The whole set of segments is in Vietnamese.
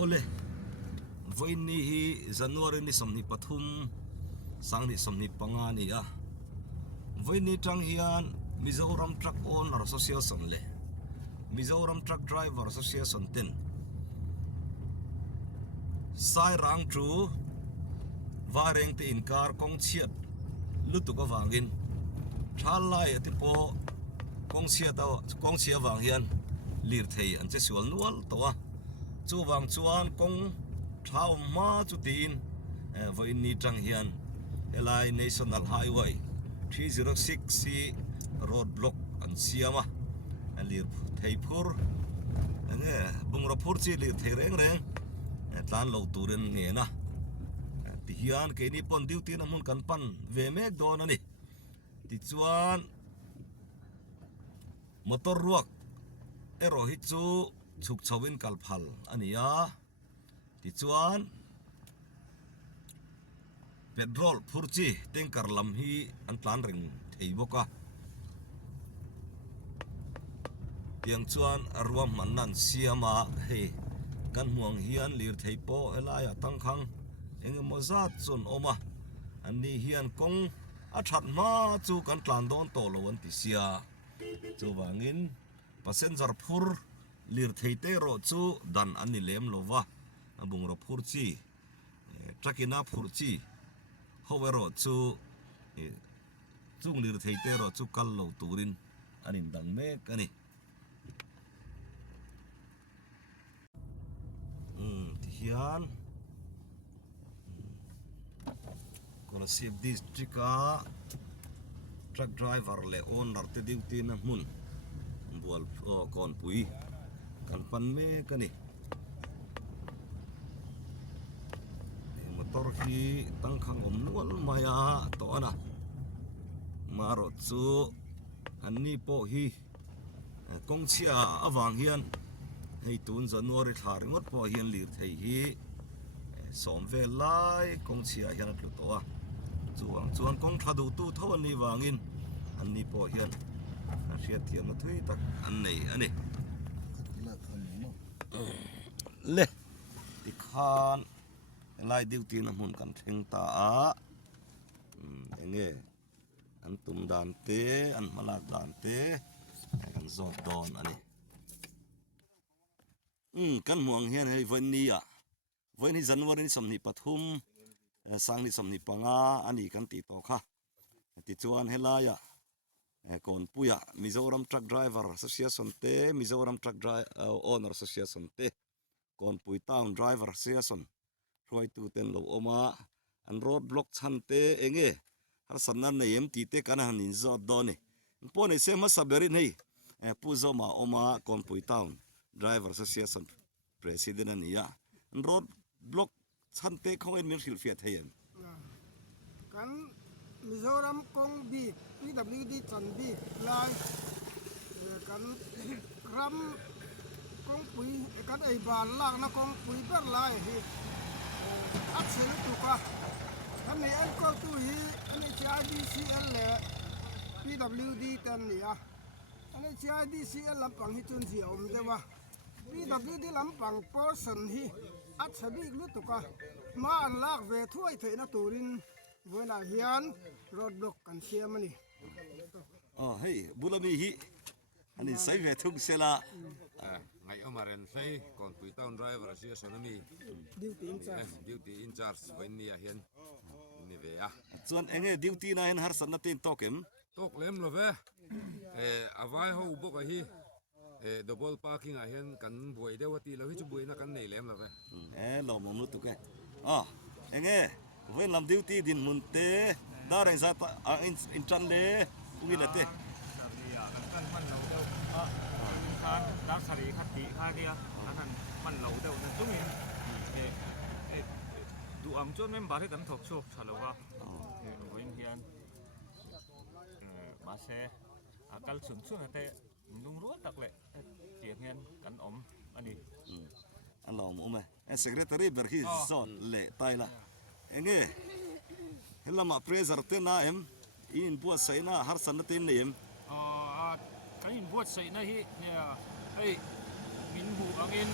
ole voi ni hi January ni somni pathum sang ni somni panga ni a voi ni tang hian Mizoram Truck Owner Association le Mizoram Truck Driver Association ten sai rang tru vareng te in car kong chiat lutu ka wangin thalai ati po kong chia wang hian lir thei an che sual nual towa chu wang chuan kong thau ma chu tin voi ni tang hian LI National Highway 306 si road block an siama an lir thei phur enge bungra phur chi lir thei reng tlan lo turen nge na ti hian ke ni pon duty na mun kan pan ve mek don ani ti chuan motor ruak ero hi chu chuk chawin kalphal ania ti chuan petrol phurchi tanker lam hi an tlan ring thei boka tiang chuan arwam man nan siama he kan muang hian lir thei po elaya tangkhang enge mozat chun oma ani hian kong a that ma chu kan tlan don to lo an ti sia chu wangin passenger phur lir thei te ro chu dan ani lem lova abung ro phur chi trakina phur chi howero chu chung lir thei te ro chu kal lo turin anin dang mek ani hian kona save district a truck driver le owner te duty na mun bual kon pui kan pan me kani motor hi tangkhang om nual maya to ana maro chu anni po hi kongchia awang hian hei tun January thar ngot po hian lir thei hi somve lai kongchia hian tlu to a chuan kong thadu tu thawan ni wangin anni po hian a hriat thiam na thui tak an nei ani le ti khan lai duty na mun kan theng ta a enge an tum dan te an malak dan te kan zot don ani kan muang hian hei voin ni January ni somni pathum sang ni somni panga ani kan ti to kha ti chuan helaya kon puya Mizoram Truck Driver Association te Mizoram Truck Owner Association te kon pui Town Driver Association roi tu ten lo oma an road block chan te enge har sannan nei em ti te kan han in zot doni pone se ma saberin hei puzoma oma kon pui Town Driver Association President ania road block chante khongen mir hil fiat heyen kan Mizoram kong bi PWD chan bi lai kan ram kong pui kan ei ban lak na kong pui ber lai hi action tu ka kan ni en ko tu hi ani CIDCL le PWD tan nia ani CIDCL lampang hi chun si om dewa PWD lampang person hi at sabi lutuka ma an lak ve thuai theina turin voina hian roadblock kan siamani hei bulami hi ani sai ve thung sela ngai omaren sei kon pui Town Driver Association ami duty in charge voin ni a hian ni ve a chuan enge duty na hen har sanna tin tokem tok lem lo ve avai ho bok a hi double parking a hian kan buai dewati lo hi chu buai na kan nei lem lo ve lo mom lu tu ke enge ven lam duty din munte dareng za in chan le ungila te kan man lo deu kan dar sari khati kha dia kan man lo deu na tungin du am chon mem bare kan thok chok chalowa voin hian ma se akal sun sun ate lung ru tak le tiang hian kan om ani an lo mo me secretary ber hi zot le taila enge helama pressure te na em in bua sai na har san te ne em cái buat sai na hi ne ai min hu angin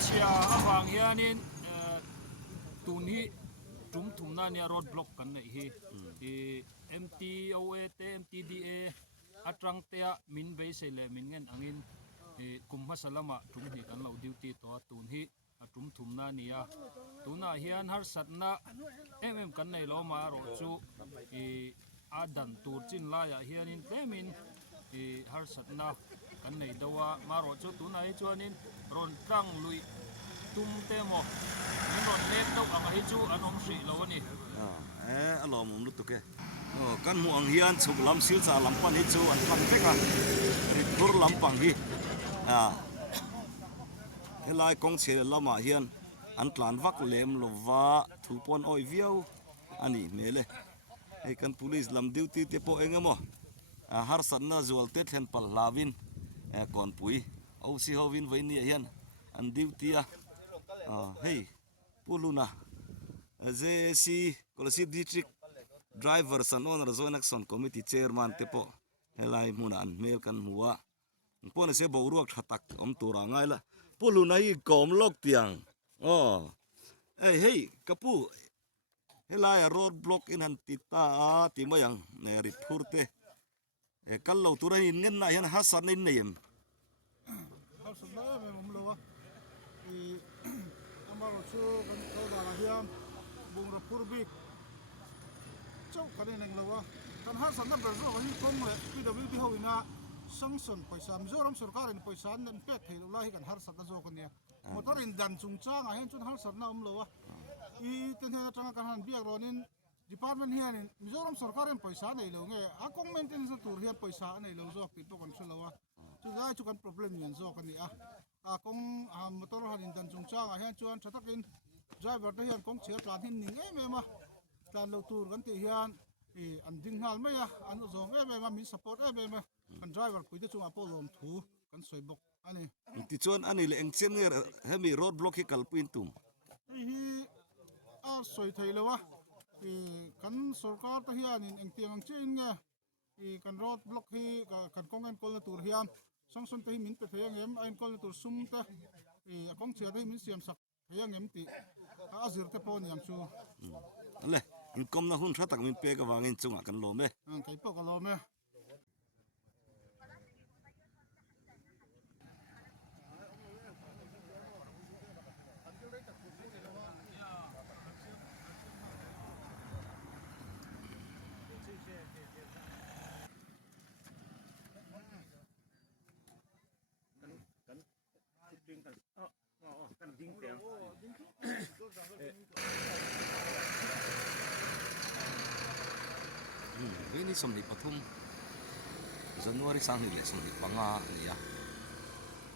chia avang hianin tun hi tum thum na nia road block kan nei hi i MTOA te MTDA atrang te a min be se le min ngen angin kum ha salama tum hi kan lo duty to tun hi atum thum na nia tuna hian har satna kan nei lo ma ro chu i adan tur chin la ya hianin temin i har satna kan nei dawa ma ro chu tuna hi chuanin ron tang lui tum te mo min ron lek dau ang hi chu anom hri lo ani alom lu tu ke kan mu ang hian chuk lam sil cha lam pan hi chu an kan veka ri tur lam pang hi helai kong che lama hian an tlan vak lem lova thupon oi viau ani mele ei kan police lam duty te po engamo har sanna zual te thlen pal lavin kon pui au si hovin veini hian an duty hei puluna JC Kolasi District Driver San Honor Zone Action Committee Chairman te po helai muna an mel kan muwa pon se boruak thatak om tura ngai la puluna hi kom lok tiang hey kapu helai road block in han tita ti mayang ne ri phurte kal lo tura in ngen na hian hasan in nem hasan na me mom lo i amaro chu kan ko da la hiam bung ra purbik chau kan neng lo kan hasan na ber zo ni kong le PWD ho ina sanction paisa mizoram sarkar in paisa nan pek thei lo hi kan har sat na zo kan ya motor in dan chung chang a hen chun har sat na lo i ten he tanga kan han biak ronin department hian in mizoram sarkar in paisa nei lo nge a kong maintenance tur hian paisa nei lo zo pi to kan chu lo chu dai chu kan problem yan zo kan ni a kong motor han in dan chung chang a hian chuan thatakin driver te hian kong che tlan hin ning em em a tlan lo tur kan ti hian an ding hal mai an zong em em min support em em kan driver pui te chung a polom thu kan soi bok ani ti chuan ani le eng chen nge hemi road block hi kalpuin tum hi a soi thei lo kan sarkar te hian in eng tiang ang chen nge kan road block hi kan kong en kol na tur hian sanction te hi min pe theyang em ain kol na tur sum te kong chia te hi min siam sak theyang em ti a zir te pon yam chu le in kom na hun thatak min pe ka wangin chunga kan lo me kai po ka lo me kan ding te ini somni pathum January sang ni le somni panga ania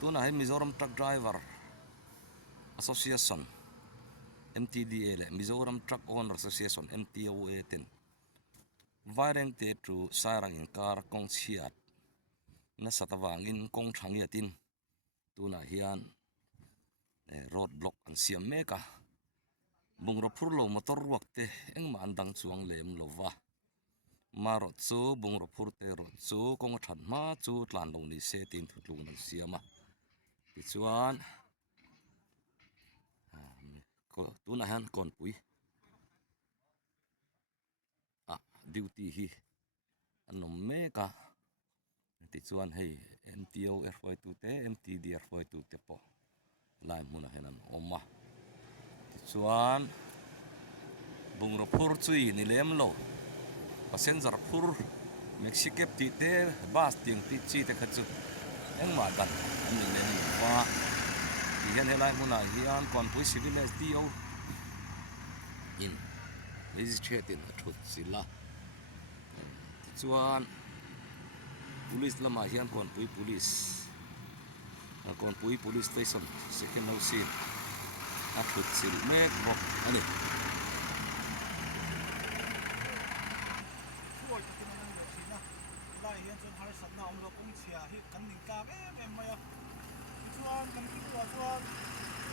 tuna he Mizoram Truck Driver Association MTDA le Mizoram Truck Owner Association MTOA ten vaireng te tru sarang in kar kong chiat na satawangin kong thangiatin tuna hian road block an siam meka bungra phurlo motor ruak te engma andang chuang lem lova marot chu bungra phur te ro chu kong than ma chu tlan lo ni se tin thutlung nan siama ti chuan ko tuna han kon pui duty hi anom meka ti chuan hei MTO R52 te MTD R52 te po lai muna henan oma ti chuan bungra phur chui ni lem lo passenger phur Mexicap ti te bus ting ti chi te khachu engma dan ani len wa ti hian helai muna hian kon pui civil SDO in magistrate in thut sila ti chuan police lama hian kon pui police kon pui police station second no scene a thut sil mek bok ani lai hian chon har sat na om lo kong chia hi kan ning ka em maya chuan kan ki lo chuan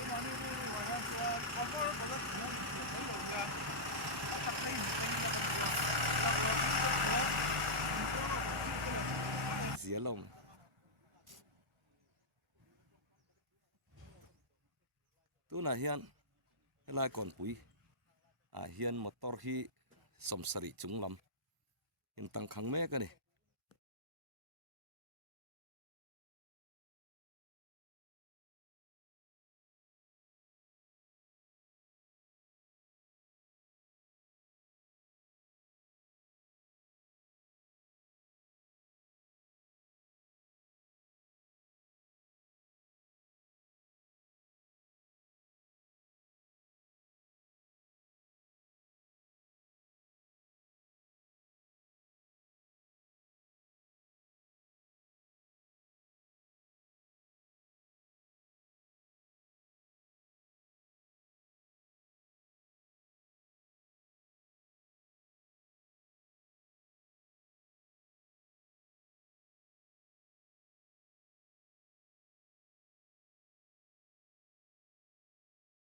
ina ni wa ha chuan cover ko da thu ni lo ya a tak nei ni zia lom na hian helai kon pui hian motor hi somsari chunglam in tang khang me ka ni